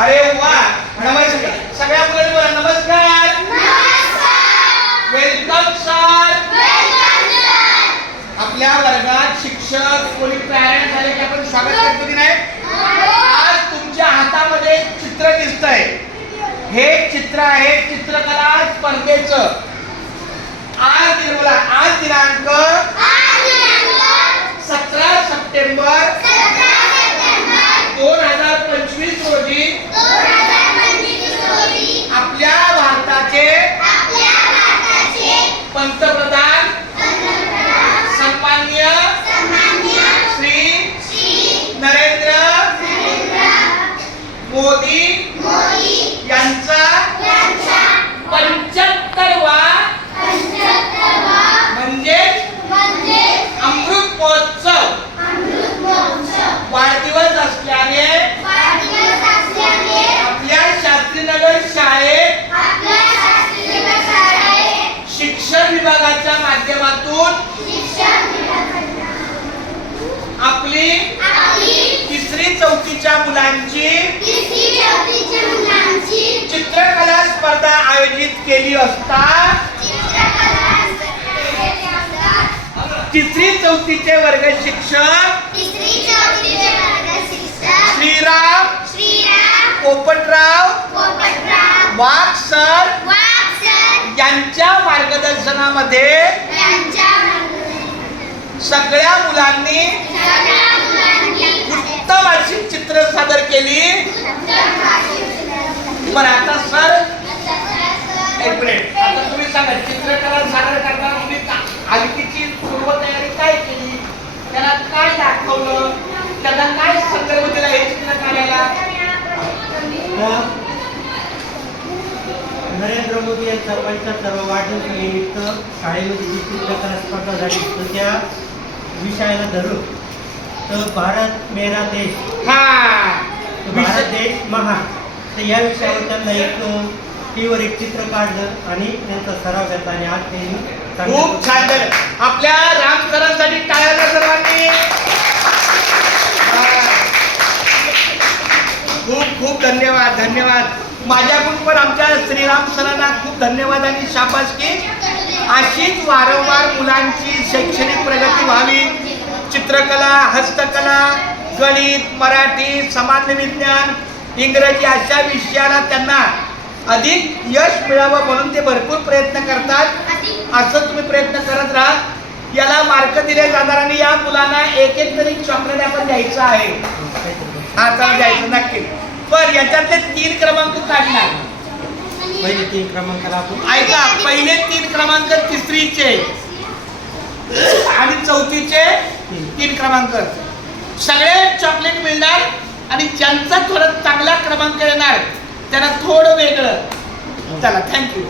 अरे वा, नमस्कार. सगळ्या मुलांना बोला नमस्कार. Welcome sir. आपल्या वर्गात शिक्षक कोणी पॅरेंट झाले की आपण स्वागत करतो की नाही? आज तुमच्या हातामध्ये एक चित्र दिसतंय. हे चित्र आहे चित्रकला स्पर्धेचं. आज दिनांक 17 सप्टेंबर 2025 रोजी आपल्या भारताचे पंतप्रधान सन्माननीय श्री नरेंद्र मोदी यांचा 75वा म्हणजे अमृत महोत्सव वाढदिवस असल्याने आपल्या शास्त्रीनगर शाळेत शिक्षण विभागाच्या माध्यमातून आपली 3री 4थीच्या मुलांची चित्रकला स्पर्धा आयोजित केली असता 3री 4थीचे वर्ग शिक्षक श्रीराम पोपटराव वाघ सर यांच्या मार्गदर्शनामध्ये सगळ्या मुलांनी उत्तम अशी चित्र सादर केली. बरं आता सर एक मिनिट, आता तुम्ही सांगा चित्रकला सादर करताना तुम्ही हलकीची पूर्वतयारी काय केली, त्याला काय दाखवलं, त्याला काय संदर्भ दिला हे चित्र काढायला? नरेंद्र मोदी यांचा 75वा वाढदिवसानिमित्त शाळेमध्ये जी चित्रकला स्पर्धा झाली तर त्या विषयाला धरून तर भारत मेरा देश, भारत देश महान, तर या विषयावर त्यांना एक टीव्हीवर एक चित्र काढलं आणि त्यांचा सराव घेतला आणि आज त्यांनी खूप छान झालं. आपल्या राम सरांसाठी टाळ्या सर्वांनी. खूप खूप धन्यवाद. माझ्याकडून पण आमच्या श्रीराम सरांना खूप धन्यवाद आणि शाबासकी. अशीच वारंवार मुलांची शैक्षणिक प्रगती व्हावी. चित्रकला, हस्तकला, गणित, मराठी, समाज विज्ञान, इंग्रजी अशा विषयाला त्यांना अधिक यश मिळावं म्हणून ते भरपूर प्रयत्न करतात. असं तुम्ही प्रयत्न करत राहा. याला मार्क दिले जाणार आणि या मुलांना एक तरी चॉकलेट आपण द्यायचं आहे. चला द्यायचं नक्की. पण याच्यातले 3 क्रमांक काढणार. पहिले 3 क्रमांकाला आपण ऐका, पहिले 3 क्रमांक 3रीचे आणि 4थीचे 3 क्रमांक सगळे चॉकलेट मिळणार आणि ज्यांचा थोडा चांगला क्रमांक येणार त्यांना थोडं वेगळं. चला, थँक्यू.